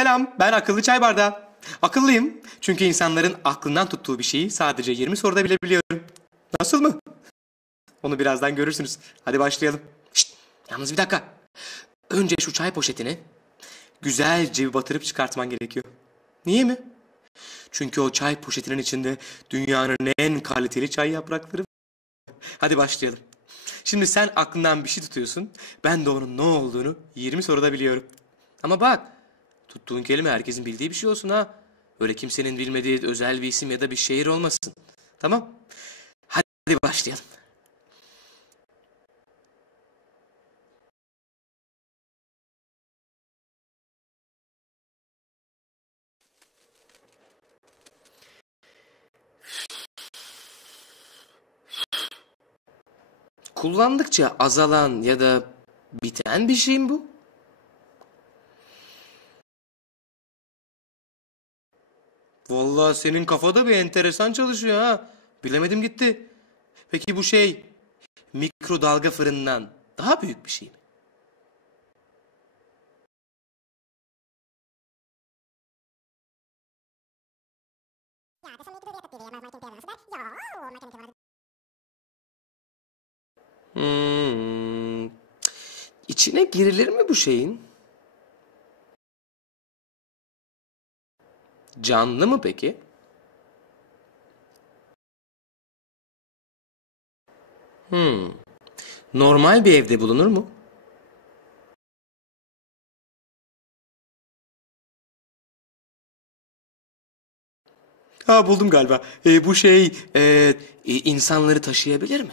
Selam, ben akıllı çay bardağı. Akıllıyım çünkü insanların aklından tuttuğu bir şeyi sadece 20 soruda bilebiliyorum. Nasıl mı? Onu birazdan görürsünüz. Hadi başlayalım. Şşt, yalnız bir dakika. Önce şu çay poşetini güzelce bir batırıp çıkartman gerekiyor. Niye mi? Çünkü o çay poşetinin içinde dünyanın en kaliteli çay yaprakları. Hadi başlayalım. Şimdi sen aklından bir şey tutuyorsun. Ben de onun ne olduğunu 20 soruda biliyorum. Ama bak, tuttuğun kelime herkesin bildiği bir şey olsun ha. Öyle kimsenin bilmediği özel bir isim ya da bir şehir olmasın. Tamam? Hadi başlayalım. Kullandıkça azalan ya da biten bir şey mi bu? Vallahi senin kafada bir enteresan çalışıyor ha. Bilemedim gitti. Peki bu şey mikrodalga fırından daha büyük bir şey mi? Hmm. İçine girilir mi bu şeyin? Canlı mı peki? Hmm. Normal bir evde bulunur mu? Ha buldum galiba. E, bu şey e, e, insanları taşıyabilir mi?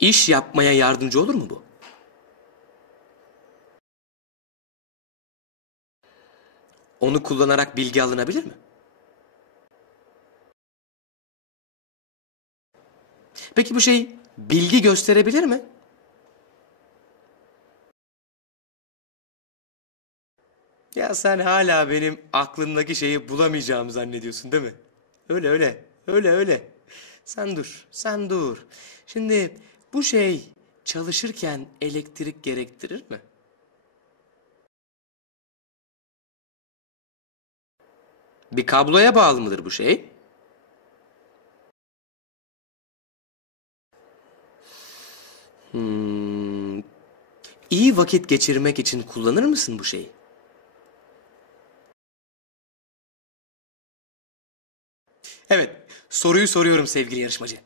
İş yapmaya yardımcı olur mu bu? Onu kullanarak bilgi alınabilir mi? Peki bu şey bilgi gösterebilir mi? Ya sen hala benim aklımdaki şeyi bulamayacağımı zannediyorsun değil mi? Öyle öyle. Öyle öyle. Sen dur. Sen dur. Şimdi bu şey çalışırken elektrik gerektirir mi? Bir kabloya bağlı mıdır bu şey? Hmm. İyi vakit geçirmek için kullanır mısın bu şeyi? Evet, soruyu soruyorum sevgili yarışmacı.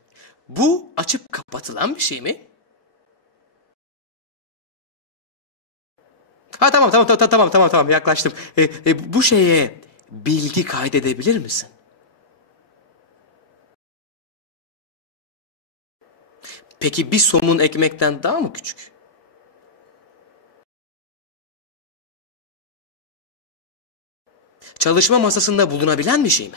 Bu açıp kapatılan bir şey mi? Ha tamam tamam tamam tamam tamam tamam yaklaştım. E, e, bu şeye bilgi kaydedebilir misin? Peki bir somun ekmekten daha mı küçük? Çalışma masasında bulunabilen bir şey mi?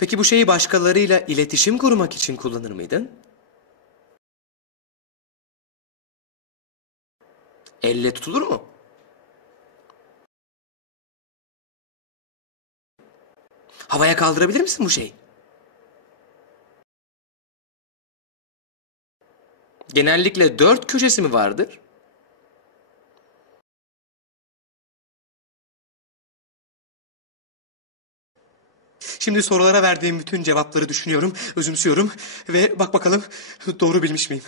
Peki bu şeyi başkalarıyla iletişim kurmak için kullanır mıydın? Elle tutulur mu? Havaya kaldırabilir misin bu şeyi? Genellikle dört köşesi mi vardır? Şimdi sorulara verdiğim bütün cevapları düşünüyorum, özümsüyorum ve bak bakalım doğru bilmiş miyim?